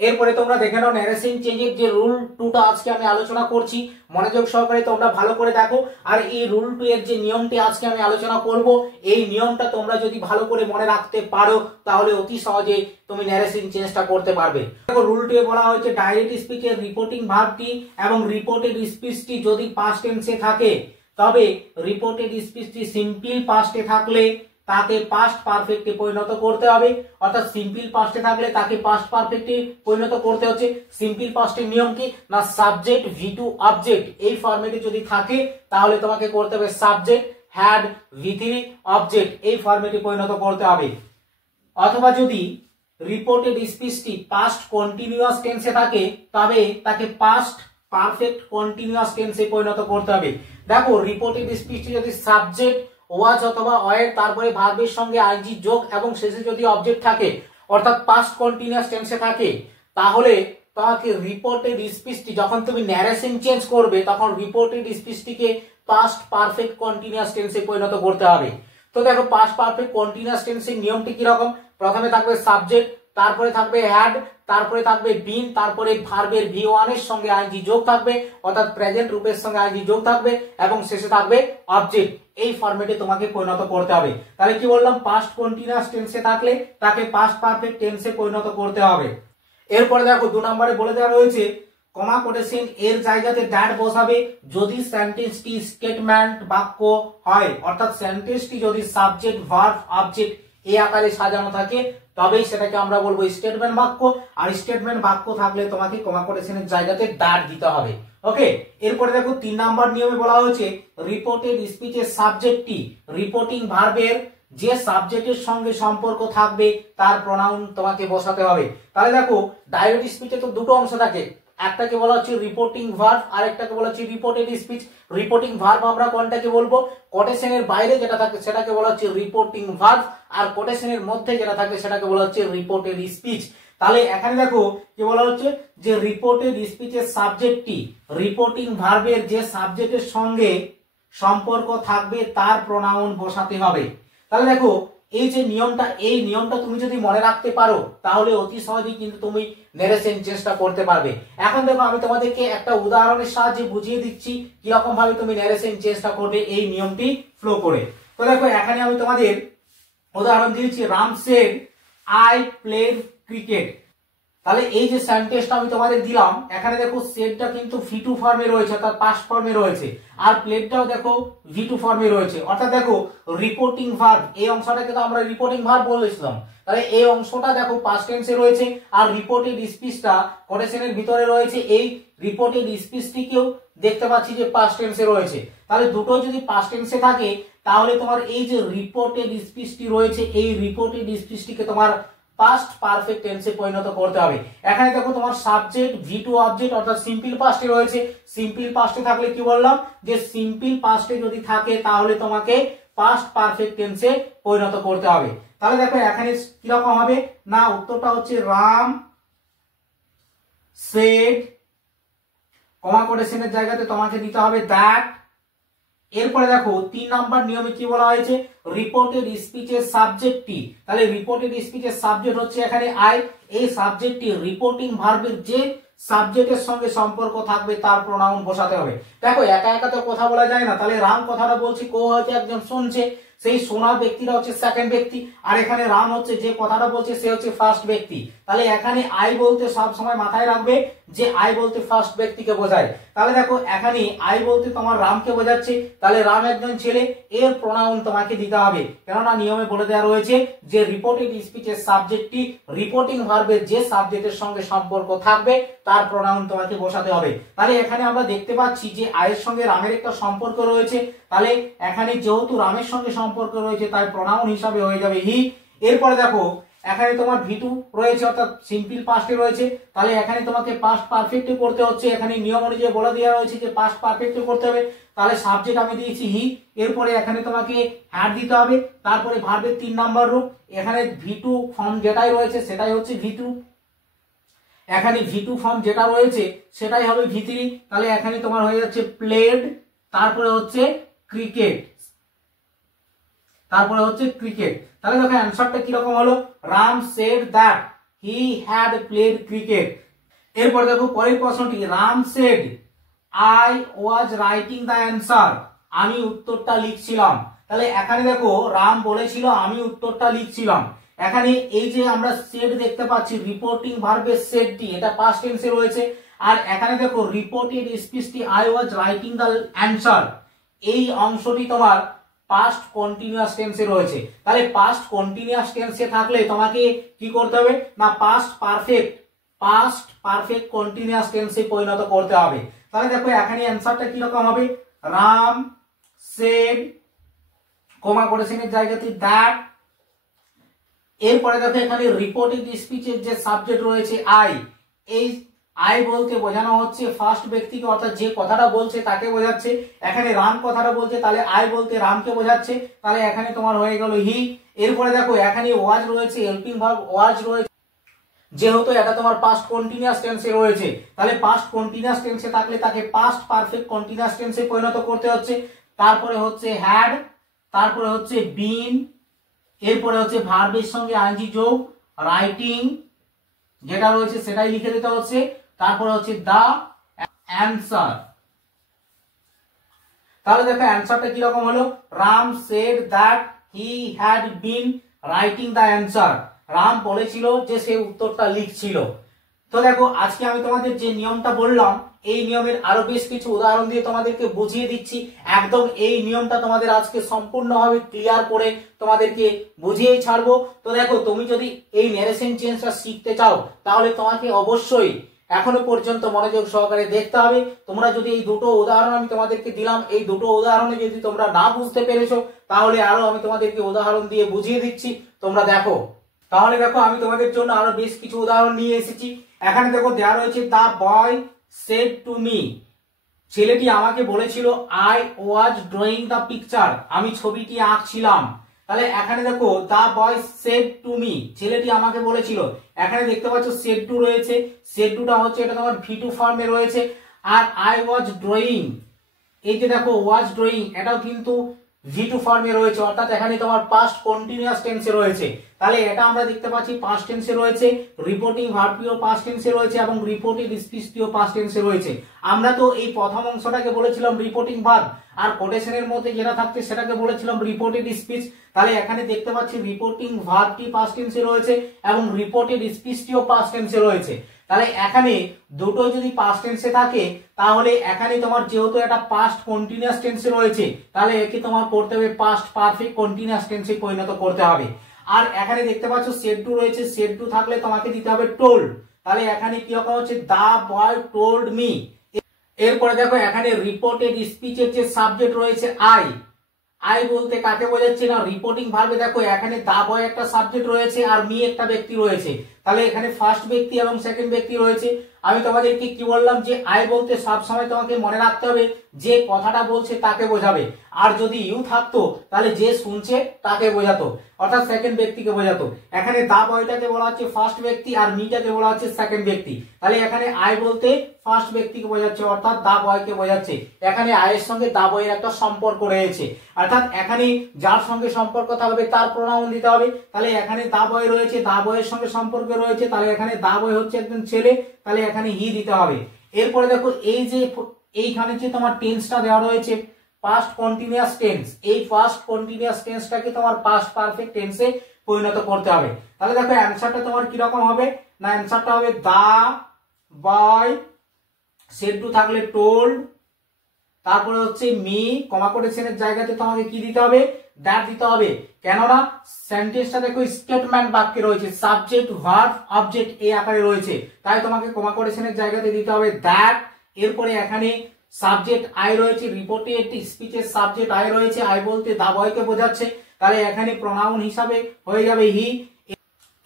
এরপরে তোমরা দেখে নাও ন্যারেশন চেঞ্জের যে রুল 2টা আজকে আমি আলোচনা করছি, মনোযোগ সহকারে তোমরা ভালো করে দেখো। আর এই রুল 2 এর যে নিয়মটি আজকে আমি আলোচনা করব, এই নিয়মটা তোমরা যদি ভালো করে মনে রাখতে পারো তাহলে অতি সহজে তুমি ন্যারেশন চেঞ্জটা করতে পারবে। দেখো রুল 2 এ বলা হয়েছে ডাইরেক্ট স্পিচের রিপোর্টিং ভার্বটি এবং রিপোর্টেড স্পিচটি যদি পাস্ট টেন্সে থাকে, তবে রিপোর্টেড স্পিচটি সিম্পল পাস্টে থাকলে তাকে পাস্ট পারফেক্টে পরিণত করতে হবে। অর্থাৎ সিম্পল পাস্টে থাকলে তাকে পাস্ট পারফেক্টে পরিণত করতে হচ্ছে। সিম্পল পাস্টের নিয়ম কি না, সাবজেক্ট V2 অবজেক্ট এই ফরম্যাটে যদি থাকে তাহলে তোমাকে করতে হবে সাবজেক্ট হ্যাড V3 অবজেক্ট এই ফরম্যাটে পরিণত করতে হবে। অথবা যদি রিপোর্টেড স্পিচটি পাস্ট কন্টিনিউয়াস টেন্সে থাকে তবে তাকে পাস্ট পারফেক্ট কন্টিনিউয়াস টেন্সে পরিণত করতে হবে। দেখো রিপোর্টেড স্পিচটি যদি সাবজেক্ট ওয়াজ অথবা ওয়ার তারপরে ভার্বের সঙ্গে আইএনজি যোগ এবং শেষে যদি অবজেক্ট থাকে অর্থাৎ পাস্ট কন্টিনিউয়াস টেন্সে থাকে, তাহলে তোমাকে রিপোর্টেড স্পিচটি যখন তুমি ন্যারেশন চেঞ্জ করবে তখন রিপোর্টেড স্পিচটিকে পাস্ট পারফেক্ট কন্টিনিউয়াস টেন্সে পরিণত করতে হবে। তো দেখো পাস্ট পারফেক্ট কন্টিনিউয়াস টেন্সের নিয়মটি কি রকম, প্রথমে থাকবে সাবজেক্ট, তারপরে থাকবে হ্যাড, তারপরে থাকবে বিন, তারপরে ভার্বের V1 এর সঙ্গে আইএনজি যোগ থাকবে অর্থাৎ প্রেজেন্ট রূপের সঙ্গে আইএনজি যোগ থাকবে এবং শেষে থাকবে অবজেক্ট। এই ফরম্যাটে তোমাকে পরিণত করতে হবে। তাহলে কি বললাম, পাস্ট কন্টিনিউয়াস টেন্সে থাকলে তাকে পাস্ট পারফেক্ট টেন্সে পরিণত করতে হবে। এরপরে দেখো 2 নম্বরে বলে দেওয়া রয়েছে কমা কোটেশন এর জায়গাতে দ্যাট বসাবে যদি সেন্টেন্সটি স্টেটমেন্ট বাক্য হয়। অর্থাৎ সেন্টেন্সটি যদি সাবজেক্ট ভার্ব অবজেক্ট এই আকারে সাজানো থাকে তবেই সেটাকে আমরা বলবো স্টেটমেন্ট বাক্য। আর স্টেটমেন্ট বাক্য থাকলে তোমাকে কমা কোটেশনের জায়গাতে দ্যাট দিতে হবে। ওকে, এরপরে দেখো 3 নাম্বার নিয়মে বলা হয়েছে রিপোর্টেড স্পিচের সাবজেক্টটি রিপোর্টিং ভার্বের যে সাবজেক্টের সঙ্গে সম্পর্ক থাকবে তার প্রোনাউন তোমাকে বসাতে হবে। তাহলে দেখো ডাইরেক্ট স্পিচে তো দুটো অংশ থাকে, একটাকে বলা হচ্ছে রিপোর্টিং ভার্ব আর একটাকে বলা হচ্ছে রিপোর্টেড স্পিচ। রিপোর্টিং ভার্ব আমরা কোনটাকে বলবো, কোটেশনের বাইরে যেটা থাকে সেটাকে বলা হচ্ছে রিপোর্টিং ভার্ব, আর কোটেশনের মধ্যে যেটা থাকে সেটাকে বলা হচ্ছে রিপোর্টেড স্পিচ। তাহলে এখানে দেখো কি বলা হচ্ছে যে রিপোর্টেড স্পিচের সাবজেক্টটি রিপোর্টিং ভার্বের যে সাবজেক্টের সঙ্গে সম্পর্ক থাকবে তার প্রোনাউন বসাতে হবে। তাহলে দেখো এই যে নিয়মটা, এই নিয়মটা তুমি যদি মনে রাখতে পারো তাহলে অতি সহজেই কিন্তু তুমি ন্যারেশন চেঞ্জটা করতে পারবে। এখন দেখো আমি তোমাদেরকে একটা উদাহরণের সাহায্যে বুঝিয়ে দিচ্ছি কিরকম ভাবে তুমি ন্যারেশন চেঞ্জটা করবে এই নিয়মটি ফলো করে। তো দেখো এখানে আমি তোমাদের উদাহরণ দিয়েছি Ram said I played cricket. তাহলে এই যে সেন্টেন্সটা আমি তোমাদের দিলাম এখানে দেখো সেডটা কিন্তু V2 ফর্মে রয়েছে অর্থাৎ পাস্ট ফর্মে রয়েছে, আর প্লেডটাও দেখো V2 ফর্মে রয়েছে। অর্থাৎ দেখো রিপোর্টিং ভার্ব এই অংশটাকে তো আমরা রিপোর্টিং ভার্ব বলেছিলাম, তাহলে এই অংশটা দেখো পাস্ট টেন্সে রয়েছে আর রিপোর্টেড স্পিচটা কোটেশনের ভিতরে রয়েছে। এই রিপোর্টেড স্পিচটিকেও দেখতে পাচ্ছি যে পাস্ট টেন্সে রয়েছে। তাহলে দুটো যদি পাস্ট টেন্সে থাকে তাহলে তোমার এই যে রিপোর্টেড স্পিচটি রয়েছে এই রিপোর্টেড স্পিচটিকে তোমার পাস্ট পারফেক্ট টেন্সে পরিণত করতে হবে। এখানে দেখো তোমার সাবজেক্ট V2 অবজেক্ট অর্থাৎ সিম্পল পাস্টে রয়েছে। সিম্পল পাস্টে থাকলে কি বললাম যে সিম্পল পাস্টে যদি থাকে তাহলে তোমাকে পাস্ট পারফেক্ট টেন্সে পরিণত করতে হবে। তাহলে দেখো এখানে কি রকম হবে না, উত্তরটা হচ্ছে রাম সেড কমা কোটেশনের জায়গাতে তোমাকে দিতে হবে দ্যাট। এরপরে দেখো 3 নাম্বার নিয়মে কি বলা হয়েছে রিপোর্টেড স্পিচের সাবজেক্টটি, তাহলে রিপোর্টেড স্পিচের সাবজেক্ট হচ্ছে এখানে আই, এই সাবজেক্টটি রিপোর্টিং ভার্বের যে সাবজেক্টের সঙ্গে সম্পর্ক থাকবে তার প্রোনাউন বসাতে হবে। দেখো একা একা তো কথা বলা যায় না, তাহলে রাম কথাটা বলছি কো হয়তো একজন শুনছে, সেই শোনা ব্যক্তিটা হচ্ছে সেকেন্ড ব্যক্তি, আর এখানে রাম হচ্ছে যে কথাটা বলছে সে হচ্ছে ফার্স্ট ব্যক্তি। তাহলে এখানে আই বলতে সব সময় মাথায় রাখবে যে আই বলতে ফার্স্ট ব্যক্তিকে বোঝায়। তাহলে দেখো এখানে আই বলতে তোমার রামকে বোঝাচ্ছে, তাহলে রাম একজন ছেলে, এর প্রোনাউন তোমাকে দিতে হবে। কেননা নিয়মে বলে দেওয়া রয়েছে যে রিপোর্টেড স্পিচের সাবজেক্টটি রিপোর্টিং ভার্বের যে সাবজেক্টের সঙ্গে সম্পর্ক থাকবে তার প্রোনাউন তোমাকে বসাতে হবে। তাহলে এখানে আমরা দেখতে পাচ্ছি যে আয়ের সঙ্গে রামের একটা সম্পর্ক রয়েছে, তাহলে এখানে যেহেতু রামের সঙ্গে সম্পর্ক রয়েছে তাই প্রোনাউন হিসাবে হয়ে যাবে হি। এরপরে দেখো এখানে তোমার V2 রয়েছে অর্থাৎ সিম্পল পাস্টে রয়েছে, তাহলে এখানে তোমাকে পাস্ট পারফেক্টে করতে হচ্ছে। এখানে নিয়ম অনুযায়ী বলে দেওয়া রয়েছে যে পাস্ট পারফেক্টে করতে হবে, তাহলে সাবজেক্ট আমি দিয়েছি হি। এরপরে এখানে তোমাকে হ্যাড দিতে হবে, তারপরে ভার্বের 3 নাম্বার রূপ এখানে V2 ফর্ম যেটাই রয়েছে সেটাই হচ্ছে V2, এখানে V2 ফর্ম যেটা রয়েছে সেটাই হবে V3। তাহলে এখানে তোমার হয়ে যাচ্ছে প্লেড, তারপরে হচ্ছে ক্রিকেট, তারপরে হচ্ছে ক্রিকেট। তাহলে দেখো অ্যানসারটা কি রকম হলো Ram said that he had played cricket. এরপর দেখো পরের প্রশ্নটি, Ram said I was writing the answer, আমি উত্তরটা লিখছিলাম। তাহলে এখানে দেখো রাম বলেছিল আমি উত্তরটা লিখছিলাম। এখানে এই যে আমরা সেড দেখতে পাচ্ছি, রিপোর্টিং ভার্বের সেডটি এটা পাস্ট টেন্সে রয়েছে। আর এখানে দেখো রিপোর্টেড স্পিচটি I was writing the answer, এই অংশটি তোমার পাস্ট কন্টিনিউয়াস টেন্সে রয়েছে। তাহলে পাস্ট কন্টিনিউয়াস টেন্সে থাকলে তোমাকে কি করতে হবে না পাস্ট পারফেক্ট কন্টিনিউয়াস টেন্সে পরিণত করতে হবে। তাহলে দেখো এখানে অ্যানসারটা কি রকম হবে, রাম সেড কমা কোটেশনের জায়গাতে দ্যাট। এরপরে দেখো এখানে রিপোর্টেড স্পিচের যে সাবজেক্ট রয়েছে আই, এই আই বলতে বোঝানো হচ্ছে ফার্স্ট ব্যক্তিকে, অর্থাৎ যে কথাটা বলছে তাকে বোঝাচ্ছে। এখানে রাম কথাটা বলছে, তাহলে আই বলতে রামকে বোঝাচ্ছে, তাহলে এখানে তোমার হয়ে গেল হি। এরপরে দেখো এখানে ওয়াজ রয়েছে, হেল্পিং ভার্ব ওয়াজ রয়েছে, যেহেতু এটা তোমার পাস্ট কন্টিনিউয়াস টেন্সে রয়েছে, তাহলে পাস্ট কন্টিনিউয়াস টেন্সে থাকলে তাকে পাস্ট পারফেক্ট কন্টিনিউয়াস টেন্সে পরিণত করতে হচ্ছে। তারপরে হচ্ছে হ্যাড, তারপরে হচ্ছে বিন, এরপরে হচ্ছে ভার্বের সঙ্গে আইএনজি যোগ, রাইটিং যেটা রয়েছে সেটাই লিখে দিতে হচ্ছে, তারপরে হচ্ছে দা অ্যান্সার। তাহলে দেখো অ্যান্সারটা কি রকম হলো, Ram said that he had been writing the answer, Ram বলেছিল যে সে উত্তরটা লিখছিল। তো দেখো আজকে আমি তোমাদের যে নিয়মটা বললাম, এই নিয়মের আরো বেশ কিছু উদাহরণ দিয়ে তোমাদেরকে বুঝিয়ে দিচ্ছি। একদম এই নিয়মটা তোমাদের আজকে সম্পূর্ণভাবে ক্লিয়ার করে তোমাদেরকে বুঝিয়ে ছাড়বো। তো দেখো তুমি যদি এই ন্যারেশন চেঞ্জটা শিখতে চাও, তাহলে তোমাকে অবশ্যই এখনো পর্যন্ত মনোযোগ সহকারে দেখতে হবে। তোমরা যদি এই দুটো উদাহরণ আমি তোমাদেরকে দিলাম, এই দুটো উদাহরণে যদি তোমরা না বুঝতে পেরেছো, তাহলে আরো আমি তোমাদেরকে উদাহরণ দিয়ে বুঝিয়ে দিচ্ছি, তোমরা দেখো। তাহলে দেখো আমি তোমাদের জন্য আরো বেশ কিছু উদাহরণ নিয়ে এসেছি। এখানে দেখো দেওয়া রয়েছে, the boy said to me, ছেলেটি আমাকে বলেছিল I was drawing the picture, আমি ছবিটি আঁকছিলাম। তাহলে এখানে দেখো the boy said to me, ছেলেটি আমাকে বলেছিল। এখানে দেখতে পাচ্ছ সেড টু রয়েছে, সেড টুটা হচ্ছে এটা তোমার ভি টু ফর্মে রয়েছে। আর আই ওয়াজ ড্রয়িং, এই যে দেখো ওয়াজ ড্রয়িং, এটাও কিন্তু ভি টু ফর্মে রয়েছে, অর্থাৎ এখানে তোমার পাস্ট কন্টিনিউয়াস টেন্সে রয়েছে। তাহলে এটা আমরা দেখতে পাচ্ছি পাস্ট টেন্সে রয়েছে, রিপোর্টিং ভার্বটিও পাস্ট টেন্সে রয়েছে এবং রিপোর্টেড স্পিচটিও পাস্ট টেন্সে রয়েছে। আমরা তো এই প্রথম অংশটাকে বলেছিলাম রিপোর্টিং ভার্ব, আর কোটেশনের মধ্যে যেটা থাকছে সেটাকে বলেছিলাম রিপোর্টেড স্পিচ। তাহলে এখানে দেখতে পাচ্ছি রিপোর্টিং ভার্বটি পাস্ট টেন্সে রয়েছে এবং রিপোর্টেড স্পিচটিও পাস্ট টেন্সে রয়েছে। তাহলে এখানে দুটো যদি পাস্ট টেন্সে থাকে, তাহলে এখানে তোমার যেহেতু এটা পাস্ট কন্টিনিউয়াস টেন্সে রয়েছে, তাহলে একে তোমার করতে হবে পাস্ট পারফেক্ট কন্টিনিউয়াস টেন্সে পরিণত করতে হবে। আর এখানে দেখতে পাচ্ছ সেড টু রয়েছে, সেড টু থাকলে তোমাকে দিতে হবে টোল্ড, তাহলে এখানে কি রকম হচ্ছে, দা বয় টোল্ড মি। এরপরে দেখো এখানে রিপোর্টেড স্পিচের যে সাবজেক্ট রয়েছে আই, আই বলতে কাকে বোঝাচ্ছে না রিপোর্টিং ভার্বে, দেখো এখানে দা বয় একটা সাবজেক্ট রয়েছে আর মি একটা ব্যক্তি রয়েছে, তাহলে এখানে ফার্স্ট ব্যক্তি এবং সেকেন্ড ব্যক্তি রয়েছে। আমি তোমাদেরকে কি বললাম যে আই বলতে সবসময় তোমাকে মনে রাখতে হবে যে কথাটা বলছে তাকে বোঝাবে, আর যদি ইউ থাকতো তাহলে যে শুনছে তাকে বোঝাতো, অর্থাৎ সেকেন্ড ব্যক্তিকে বোঝাতো। এখানে দা বয়টাকে বলা হচ্ছে ফার্স্ট ব্যক্তি আর মিটাকে বলা হচ্ছে সেকেন্ড ব্যক্তি, তাহলে এখানে আই বলতে ফার্স্ট ব্যক্তিকে বোঝাচ্ছে, অর্থাৎ দা বয়কে বোঝাচ্ছে। এখানে আয়ের সঙ্গে দা বয়ের একটা সম্পর্ক রয়েছে, অর্থাৎ এখানে যার সঙ্গে সম্পর্ক থাকবে তার প্রোনাউন দিতে হবে। তাহলে এখানে দা বয় রয়েছে, দা বয়ের সঙ্গে সম্পর্ক রয়েছে, তাহলে এখানে দা বয় হচ্ছে একজন ছেলে, তাহলে এখানে হি দিতে হবে। এরপরে দেখো এই যে এইখানে যে তোমার টেন্সটা দেওয়া রয়েছে পাস্ট কন্টিনিউয়াস টেন্স, এই পাস্ট কন্টিনিউয়াস টেন্সটাকে তোমার পাস্ট পারফেক্ট টেন্সে পরিণত করতে হবে। তাহলে দেখো অ্যানসারটা তোমার কি রকম হবে না, অ্যানসারটা হবে দা বয় সেড টু থাকলে টোল্ড, তারপরে হচ্ছে মি কমা কোটেশনের জায়গাতে তোমাকে কি দিতে হবে, দ্যাট দিতে হবে। কেননা সেন্টেন্সটা দেখো স্টেটমেন্ট বাক্যে রয়েছে, সাবজেক্ট ভার্ব অবজেক্ট এই আকারে রয়েছে, তাই তোমাকে কমা কোটেশনের জায়গাতে দিতে হবে দ্যাট। এরপরে এখানে সাবজেক্ট আই রয়েছে, রিপোর্টেড স্পিচের সাবজেক্ট আই রয়েছে, আই বলতে দা বয়কে বোঝাচ্ছে, তাহলে এখানে প্রোনাউন হিসাবে হয়ে যাবে হি।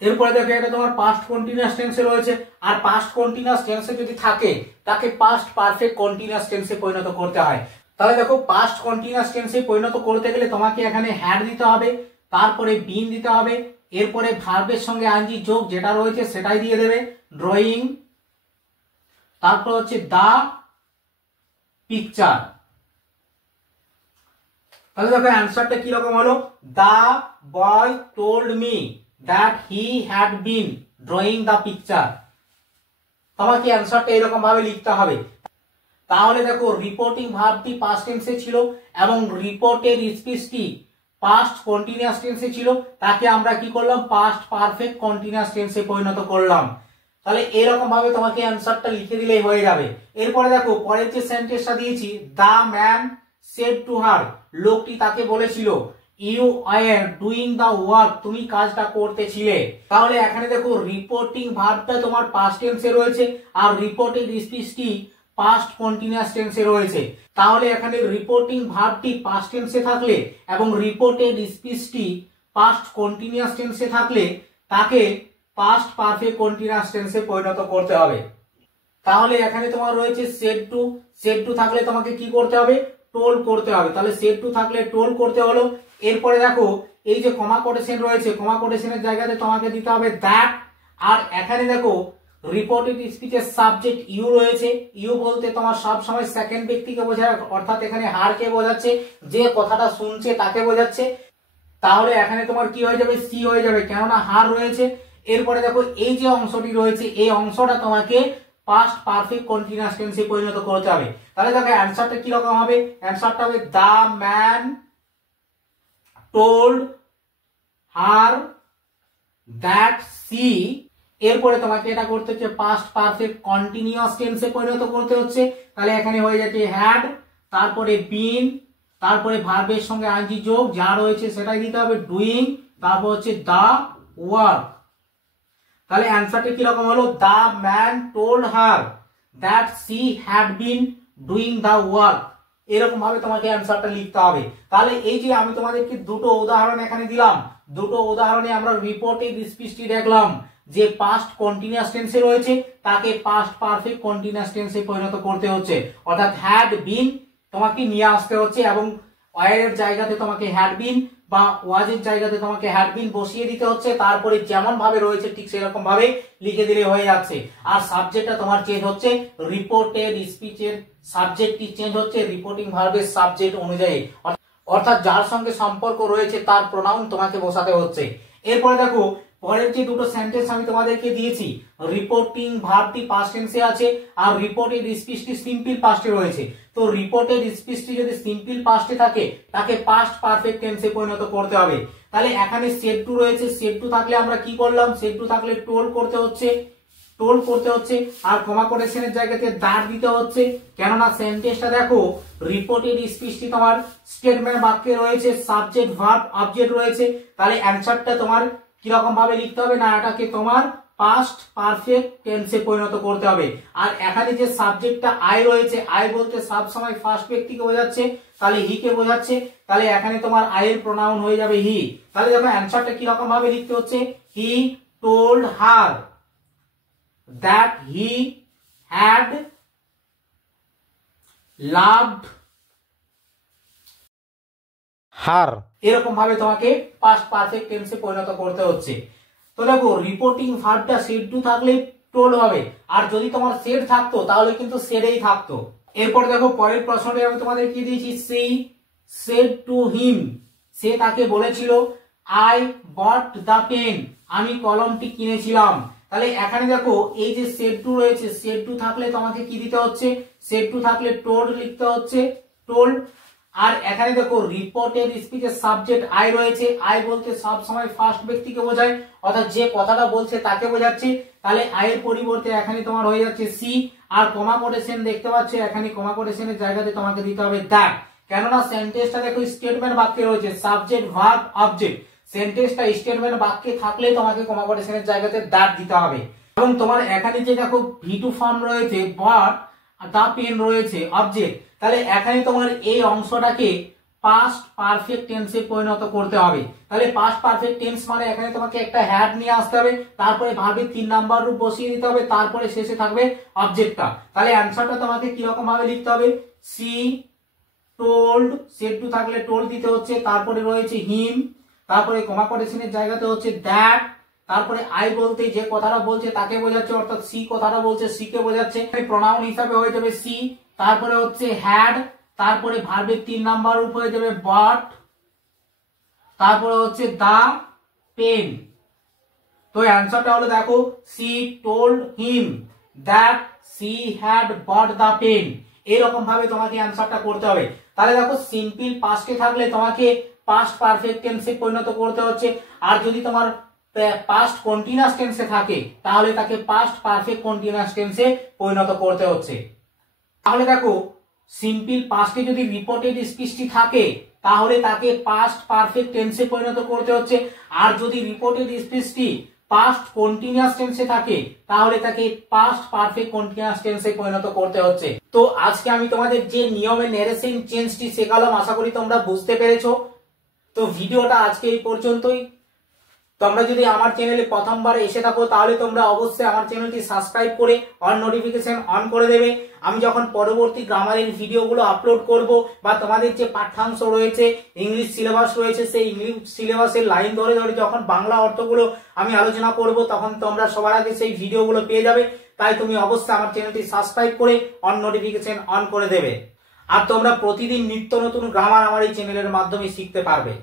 এরপরে দেখো এটা তোমার পাস্ট কন্টিনিউয়াস টেন্সে রয়েছে, আর পাস্ট কন্টিনিউয়াস টেন্সে যদি থাকে তাকে পাস্ট পারফেক্ট কন্টিনিউয়াস টেন্সে পরিণত করতে হয়। তাহলে দেখো পাস্ট কন্টিনিউয়াস টেন্সে পরিণত করতে গেলে তোমাকে এখানে হ্যাড দিতে হবে, তারপরে বিন দিতে হবে, এরপরে ভার্বের সঙ্গে আইএনজি যোগ যেটা রয়েছে সেটাই দিয়ে দেবে, ড্রয়িং, তারপর হচ্ছে দা পিকচার। তাহলে দেখো অ্যান্সারটা কি রকম হলো, the boy told me that he had been drawing the picture. তোমাকে অ্যান্সারটা এরকম ভাবে লিখতে হবে। তাহলে দেখো রিপোর্টিং ভার্বটি পাস্ট টেন্সে ছিল এবং রিপোর্টেড স্পিচটি পাস্ট কন্টিনিউয়াস টেন্সে ছিল, তাকে আমরা কি করলাম পাস্ট পারফেক্ট কন্টিনিউয়াস টেন্সে পরিণত করলাম। তাহলে এরকম ভাবে তোমাকে অ্যান্সারটা লিখে দিলেই হয়ে যাবে। এরপরে দেখো পরের যে সেন্টেন্সটা দিয়েছি, the man said to her, লোকটি তাকে বলেছিল you are doing the work, তুমি কাজটা করতেছিলে। তাহলে এখানে দেখো রিপোর্টিং ভার্বটা তোমার পাস্ট টেন্সে রয়েছে আর রিপোর্টেড স্পিচটি পাস্ট কন্টিনিউয়াস টেন্সে রয়েছে। তাহলে এখানে রিপোর্টিং ভার্বটি পাস্ট টেন্সে থাকলে এবং রিপোর্টেড স্পিচটি পাস্ট কন্টিনিউয়াস টেন্সে থাকলে তাকে পাস্ট পারফেক্ট কন্টিনিউয়াস টেন্সে পরিণত করতে হবে। তাহলে এখানে তোমার রয়েছে সেড টু, সেড টু থাকলে তোমাকে কি করতে হবে টোল করতে হবে। তাহলে সেড টু থাকলে টোল করতে হলো। এরপরে দেখো এই যে কমা কোটেশন রয়েছে, কমা কোটেশনের জায়গাতে তোমাকে দিতে হবে দ্যাট। আর এখানে দেখো রিপোর্টেড স্পিচের সাবজেক্ট ইউ রয়েছে, ইউ বলতে তোমার সব সময় সেকেন্ড ব্যক্তিকে বোঝায়, অর্থাৎ এখানে হারকে বোঝাচ্ছে, যে কথাটা শুনছে তাকে বোঝাচ্ছে। তাহলে এখানে তোমার কি হয়ে যাবে সি হয়ে যাবে, কেননা হার রয়েছে। এরপরে দেখো এই যে অংশটি রয়েছে এই অংশটা তোমাকে পাস্ট পারফেক্ট কন্টিনিউয়াস টেন্সে পরিণত করতে হবে। তাহলে দেখো অ্যানসারটা কি রকম হবে, অ্যানসারটা হবে the man told her that she. এরপরে তোমাকে এটা করতে হচ্ছে পাস্ট পারফেক্ট কন্টিনিউয়াস টেন্সে পরিণত করতে হচ্ছে। তাহলে এখানে হয়ে যাচ্ছে হ্যাড, তারপরে বিন, তারপরে ভার্বের সঙ্গে আইএনজি যোগ যা রয়েছে সেটাই দিতে হবে ডুইং, তারপর হচ্ছে দা ওয়ার্ক। তাহলে অ্যানসারটা কি রকম হলো, the man told her that she had been doing the work. এরকম ভাবে তোমাকে অ্যানসারটা লিখতে হবে। তাহলে এই যে আমি তোমাদেরকে দুটো উদাহরণ এখানে দিলাম, দুটো উদাহরণে আমরা রিপোর্টেড স্পিচটি দেখলাম যে পাস্ট কন্টিনিউয়াস টেন্সে রয়েছে তাকে পাস্ট পারফেক্ট কন্টিনিউয়াস টেন্সে পরিণত করতে হচ্ছে, অর্থাৎ হ্যাড বিন তোমাকে নিয়ে আসতে হচ্ছে এবং ওয়ার জায়গাতে তোমাকে হ্যাড বিন বা ওয়াজের জায়গাতে তোমাকে হ্যাড বিন বসিয়ে দিতে হচ্ছে। তারপরে যেমন ভাবে রয়েছে ঠিক সেরকম ভাবে লিখে দিলে হয়ে যাচ্ছে। আর সাবজেক্টটা তোমার চেঞ্জ হচ্ছে, রিপোর্টেড স্পিচের সাবজেক্টটি চেঞ্জ হচ্ছে রিপোর্টিং ভার্বের সাবজেক্ট অনুযায়ী, অর্থাৎ যার সঙ্গে সম্পর্ক রয়েছে তার প্রোনাউন তোমাকে বসাতে হচ্ছে। এরপরে দেখো পরের যে দুটো সেন্টেন্স আমি তোমাদেরকে দিয়েছি, রিপোর্টিং ভার্বটি পাস্ট টেন্সে আছে আর রিপোর্টেড স্পিচটি সিম্পল পাস্টে রয়েছে। তো রিপোর্টেড স্পিচটি যদি সিম্পল পাস্টে থাকে তাকে পাস্ট পারফেক্ট টেন্সে পরিণত করতে হবে। তাহলে এখানে সেড টু রয়েছে, সেড টু থাকলে আমরা কি করলাম, সেড টু থাকলে টোল করতে হচ্ছে, টোল করতে হচ্ছে আর কমা কোটেশনের জায়গাতে দাঁড় দিতে হচ্ছে, কেননা সেন্টেন্সটা দেখো রিপোর্টেড স্পিচটি তোমার স্টেটমেন্ট বাক্যে রয়েছে, সাবজেক্ট ভার্ব অবজেক্ট রয়েছে। তাহলে অ্যানসারটা তোমার কিরকম ভাবে লিখতে হবে না, এটাকে তোমার পাস্ট পারফেক্ট টেন্সে পরিণত করতে হবে। আর এখানে যে সাবজেক্টটা আই রয়েছে, আই বলতে সব সময় ফার্স্ট ব্যক্তিকে বোঝাচ্ছে, তাহলে হি কে বোঝাচ্ছে, তাহলে এখানে তোমার আই এর প্রোনাউন হয়ে যাবে হি। তাহলে দেখো অ্যানসারটা কিরকম ভাবে লিখতে হচ্ছে, he told her that he had loved her। এরকম ভাবে তোমাকে পাস্ট পারফেক্ট টেন্সে পরিণত করতে হচ্ছে। তো দেখো রিপোর্টিং ভার্বটা সেড টু থাকলে টোল হবে, আর যদি তোমার সেড থাকতো তাহলে কিন্তু সেডেই থাকতো। এরপর দেখো পরের প্রশ্নটা আমি তোমাদের কি দিয়েছি, সেই সেড টু হিম, সে তাকে বলেছিল আই বট দ্য পেন, আমি কলমটি কিনেছিলাম। তাহলে এখানে দেখো এই যে সেড টু রয়েছে, সেড টু থাকলে তোমাকে কি দিতে হচ্ছে, সেড টু থাকলে টোল্ড লিখতে হচ্ছে, টোল্ড। আর এখানে দেখো রিপোর্টেড স্পিচের সাবজেক্ট আই রয়েছে, আই বলতে সব সময় ফার্স্ট ব্যক্তিকে বোঝায়, অর্থাৎ যে কথাটা বলছে তাকে বোঝাচ্ছে। তাহলে আই এর পরিবর্তে এখানে তোমার হয়ে যাচ্ছে সি। আর কমা কোটেশন দেখতে পাচ্ছ, এখানে কমা কোটেশনের জায়গাতে তোমাকে দিতে হবে দ্যাট, কেননা সেন্টেন্সটা দেখো স্টেটমেন্ট বাক্যে রয়েছে, সাবজেক্ট ভার্ব অবজেক্ট। সেন্টেন্সটা স্টেটমেন্ট বাক্যে থাকলে তোমাকে কমা কোটেশনের জায়গাতে দ্যাট দিতে হবে। এবং তোমার এখানে যে দেখো ভি টু ফর্ম রয়েছে, বাট দা পেন রয়েছে অবজেক্ট, তাহলে এখানে তোমার এই অংশটাকে পাস্ট পারফেক্ট টেন্সে পরিণত করতে হবে। তাহলে পাস্ট পারফেক্ট টেন্স মানে এখানে তোমাকে একটা হ্যাড নিয়ে আসতে হবে, তারপরে ভার্বের 3 নাম্বার রূপ বসিয়ে দিতে হবে, তারপরে শেষে থাকবে অবজেক্টটা। তাহলে অ্যানসারটা তোমাকে কি রকম ভাবে লিখতে হবে, সি টোল্ড, সেড টু থাকলে টোল্ড দিতে হচ্ছে, তারপরে রয়েছে হিম, তারপরে কমা কোটেশনের জায়গাতে হচ্ছে দ্যাট, তারপরে আই বলতে যে কথাটা বলছে তাকে বোঝাচ্ছে, অর্থাৎ সি কথাটা বলছে সি কে বোঝাচ্ছে, প্রোনাউন হিসাবে হয়ে যাবে সি। তারপরে হচ্ছে হ্যাড, তারপরে ভার্বের 3 নাম্বার রূপ হয়ে যাবে বট, তারপরে হচ্ছে দা পেন। তো অ্যান্সারটা হলো দেখো, she told him that she had bought the pen। এরকম ভাবে তোমাকে অ্যান্সারটা করতে হবে। তাহলে দেখো সিম্পল পাস্টে থাকলে তোমাকে পাস্ট পারফেক্ট টেন্সে পরিণত করতে হচ্ছে, আর যদি তোমার পাস্ট কন্টিনিউয়াস টেন্সে থাকে তাহলে তাকে পাস্ট পারফেক্ট কন্টিনিউয়াস টেন্সে পরিণত করতে হচ্ছে। তাহলে দেখো সিম্পল পাস্টে যদি রিপোর্টেড স্পিচটি থাকে তাহলে তাকে পাস্ট পারফেক্ট টেন্সে পরিণত করতে হচ্ছে, আর যদি রিপোর্টেড স্পিচটি পাস্ট কন্টিনিউয়াস টেন্সে থাকে তাহলে তাকে পাস্ট পারফেক্ট কন্টিনিউয়াস টেন্সে পরিণত করতে হচ্ছে। তো আজকে আমি তোমাদের যে নিয়মে ন্যারেশন চেঞ্জটি শেখালাম আশা করি তোমরা বুঝতে পেরেছো। তো ভিডিওটা আজকে এই পর্যন্তই। তোমরা যদি আমার চ্যানেলে প্রথমবার এসে থাকো তাহলে তোমরা অবশ্যই আমার চ্যানেলটি সাবস্ক্রাইব করে অল নোটিফিকেশন অন করে দেবে। আমি যখন পরবর্তী গ্রামারের ভিডিওগুলো আপলোড করব বা তোমাদের যে পাঠ্যাংশ রয়েছে, ইংলিশ সিলেবাস রয়েছে, সেই ইংলিশ সিলেবাসের লাইন ধরে ধরে যখন বাংলা অর্থগুলো আমি আলোচনা করব তখন তোমরা সবার আগে সেই ভিডিওগুলো পেয়ে যাবে। তাই তুমি অবশ্যই আমার চ্যানেলটি সাবস্ক্রাইব করে অল নোটিফিকেশন অন করে দেবে। আর তোমরা প্রতিদিন নিত্য নতুন গ্রামার আমার এই চ্যানেলের মাধ্যমে শিখতে পারবে।